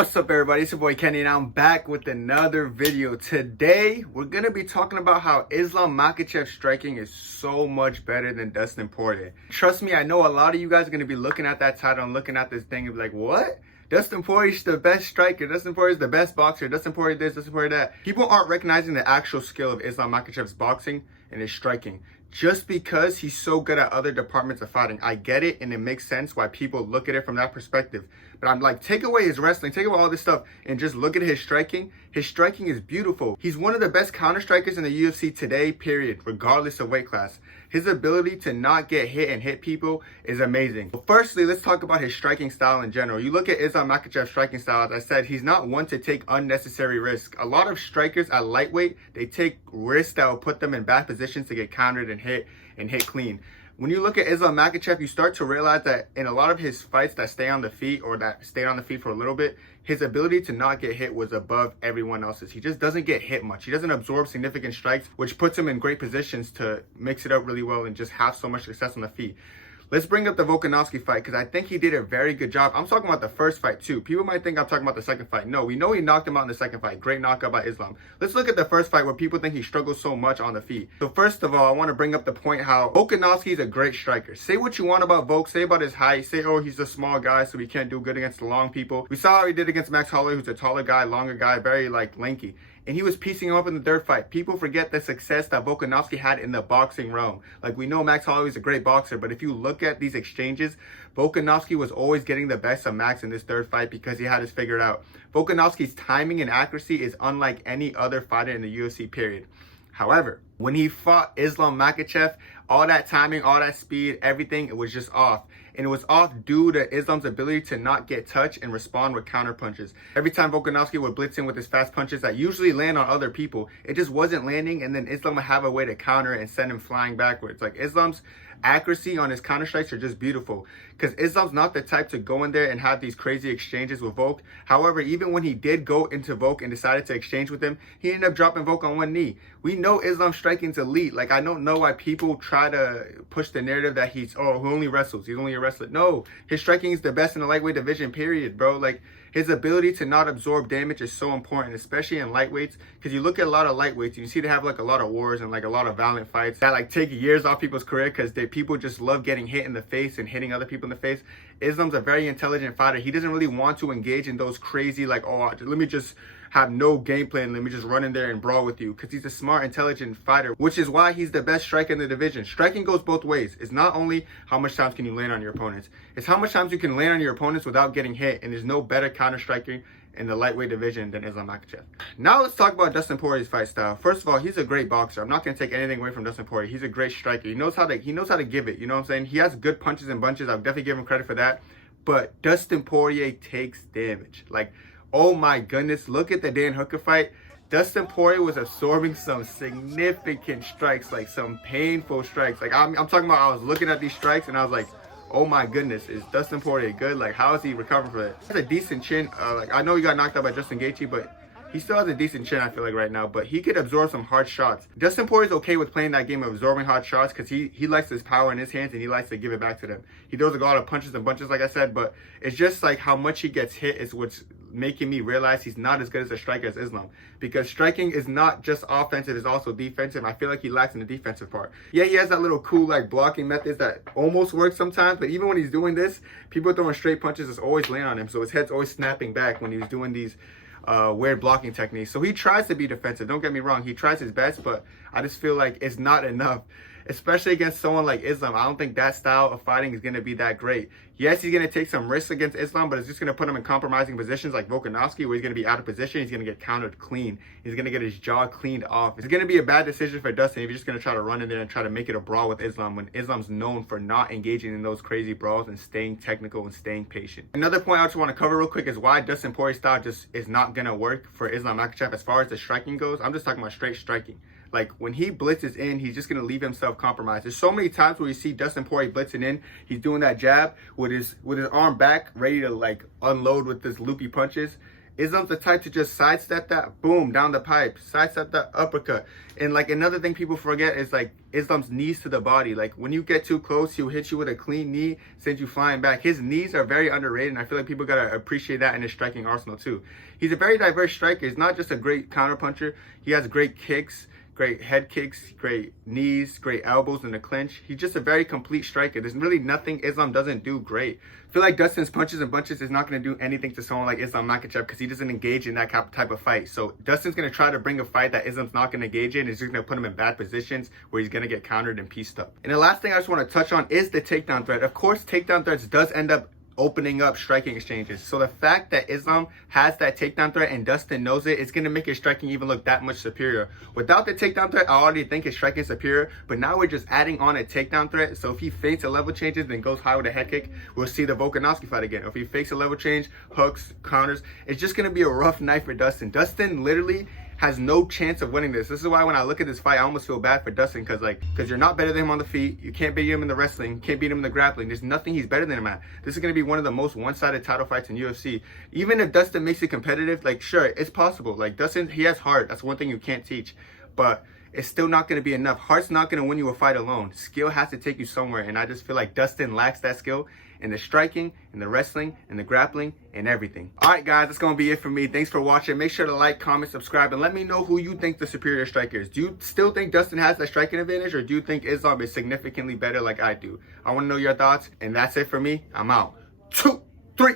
What's up, everybody? It's your boy Kenny and I'm back with another video. Today we're gonna be talking about how Islam Makhachev's striking is so much better than Dustin Poirier. Trust me, I know a lot of you guys are gonna be looking at that title and looking at this thing and be like, what? Dustin Poirier's the best striker, Dustin Poirier's the best boxer, Dustin Poirier this, Dustin Poirier that. People aren't recognizing the actual skill of Islam Makhachev's boxing and his striking. Just because he's so good at other departments of fighting. I get it, and it makes sense why people look at it from that perspective. But I'm like, take away his wrestling, take away all this stuff, and just look at his striking. His striking is beautiful. He's one of the best counter strikers in the UFC today, period, regardless of weight class. His ability to not get hit and hit people is amazing. But firstly, let's talk about his striking style in general. You look at Islam Makhachev's striking style, as I said, he's not one to take unnecessary risks. A lot of strikers at lightweight, they take risks that will put them in bad positions to get countered and hit clean. When you look at Islam Makhachev, you start to realize that in a lot of his fights that stay on the feet or that stayed on the feet for a little bit, his ability to not get hit was above everyone else's. He just doesn't get hit much. He doesn't absorb significant strikes, which puts him in great positions to mix it up really well and just have so much success on the feet. Let's bring up the Volkanovski fight because I think he did a very good job. I'm talking about the first fight too. People might think I'm talking about the second fight. No, we know he knocked him out in the second fight. Great knockout by Islam. Let's look at the first fight where people think he struggles so much on the feet. So first of all, I want to bring up the point how Volkanovski is a great striker. Say what you want about Volk. Say about his height. Say, oh, he's a small guy, so he can't do good against the long people. We saw how he did against Max Holloway, who's a taller guy, longer guy, very lanky. And he was piecing him up in the third fight. People forget the success that Volkanovski had in the boxing realm. Like, we know Max Holloway is a great boxer, but if you look at these exchanges, Volkanovski was always getting the best of Max in this third fight because he had his figured out. Volkanovski's timing and accuracy is unlike any other fighter in the UFC, period. However, when he fought Islam Makhachev, all that timing, all that speed, everything, it was just off. And it was off due to Islam's ability to not get touched and respond with counter punches. Every time Volkanovski would blitz in with his fast punches that usually land on other people, it just wasn't landing, and then Islam would have a way to counter and send him flying backwards. Like, Islam's accuracy on his counter strikes are just beautiful because Islam's not the type to go in there and have these crazy exchanges with Volk. However, even when he did go into Volk and decided to exchange with him, he ended up dropping Volk on one knee. We know Islam's striking's elite. Like, I don't know why people try to push the narrative that he's, oh, he only wrestles, he's only a wrestler. No, his striking is the best in the lightweight division, period, bro. Like, his ability to not absorb damage is so important, especially in lightweights, because you look at a lot of lightweights and you see they have a lot of wars and a lot of violent fights that take years off people's career because people just love getting hit in the face and hitting other people in the face. Islam's a very intelligent fighter. He doesn't really want to engage in those crazy oh, let me just have no game plan, let me just run in there and brawl with you, because he's a smart, intelligent fighter, which is why he's the best striker in the division. Striking goes both ways. It's not only how much times can you land on your opponents, it's how much times you can land on your opponents without getting hit, and there's no better counter striker in the lightweight division than Islam Makhachev. Now let's talk about Dustin Poirier's fight style. First of all, he's a great boxer. I'm not going to take anything away from Dustin Poirier. He's a great striker. He knows how to give it, you know what I'm saying? He has good punches and bunches. I'll definitely give him credit for that. But Dustin Poirier takes damage. Oh my goodness, look at the Dan Hooker fight. Dustin Poirier was absorbing some significant strikes, some painful strikes. I'm talking about, I was looking at these strikes and I was like, oh my goodness, is Dustin Poirier good? How is he recovering from it? He has a decent chin. I know he got knocked out by Justin Gaethje, but he still has a decent chin, I feel like, right now. But he could absorb some hard shots. Dustin Poirier's okay with playing that game of absorbing hard shots because he likes his power in his hands and he likes to give it back to them. He throws a lot of punches and bunches, like I said, but it's just how much he gets hit is what's making me realize he's not as good as a striker as Islam, because striking is not just offensive, it's also defensive. I feel like he lacks in the defensive part. Yeah, he has that little cool blocking methods that almost work sometimes, but even when he's doing this, people throwing straight punches is always laying on him, so his head's always snapping back when he's doing these weird blocking techniques. So he tries to be defensive, don't get me wrong, he tries his best, but I just feel like it's not enough, especially against someone like Islam. I don't think that style of fighting is going to be that great. Yes, he's going to take some risks against Islam, but it's just going to put him in compromising positions like Volkanovski, where he's going to be out of position, he's going to get countered clean, he's going to get his jaw cleaned off. It's going to be a bad decision for Dustin if he's just going to try to run in there and try to make it a brawl with Islam, when Islam's known for not engaging in those crazy brawls and staying technical and staying patient. Another point I just want to cover real quick is why Dustin Poirier's style just is not going to work for Islam Makhachev as far as the striking goes. I'm just talking about straight striking. When he blitzes in, he's just going to leave himself compromised. There's so many times where you see Dustin Poirier blitzing in, he's doing that jab with his arm back, ready to unload with his loopy punches. Islam's the type to just sidestep that, boom, down the pipe, sidestep that uppercut. And like another thing people forget is like Islam's knees to the body. Like when you get too close, he'll hit you with a clean knee, send you flying back. His knees are very underrated, and I feel like people gotta appreciate that in his striking arsenal too. He's a very diverse striker. He's not just a great counterpuncher. He has great kicks, great head kicks, great knees, great elbows in the clinch. He's just a very complete striker. There's really nothing Islam doesn't do great. I feel like Dustin's punches and bunches is not going to do anything to someone like Islam Makhachev because he doesn't engage in that type of fight. So Dustin's going to try to bring a fight that Islam's not going to engage in. It's just going to put him in bad positions where he's going to get countered and pieced up. And the last thing I just want to touch on is the takedown threat. Of course, takedown threats does end up opening up striking exchanges. So the fact that Islam has that takedown threat and Dustin knows it, it's going to make his striking even look that much superior. Without the takedown threat, I already think his striking is superior, but now we're just adding on a takedown threat. So if he fakes a level changes then goes high with a head kick, we'll see the Volkanovski fight again. If he fakes a level change, hooks, counters, it's just going to be a rough night for Dustin. Dustin literally has no chance of winning this. This is why when I look at this fight, I almost feel bad for Dustin because you're not better than him on the feet. You can't beat him in the wrestling. You can't beat him in the grappling. There's nothing he's better than him at. This is going to be one of the most one-sided title fights in UFC. Even if Dustin makes it competitive, like sure, it's possible. Like Dustin, he has heart. That's one thing you can't teach. But it's still not going to be enough. Heart's not going to win you a fight alone. Skill has to take you somewhere. And I just feel like Dustin lacks that skill in the striking, in the wrestling, in the grappling, and everything. All right, guys, that's going to be it for me. Thanks for watching. Make sure to like, comment, subscribe, and let me know who you think the superior striker is. Do you still think Dustin has that striking advantage, or do you think Islam is significantly better like I do? I want to know your thoughts, and that's it for me. I'm out. 2, 3.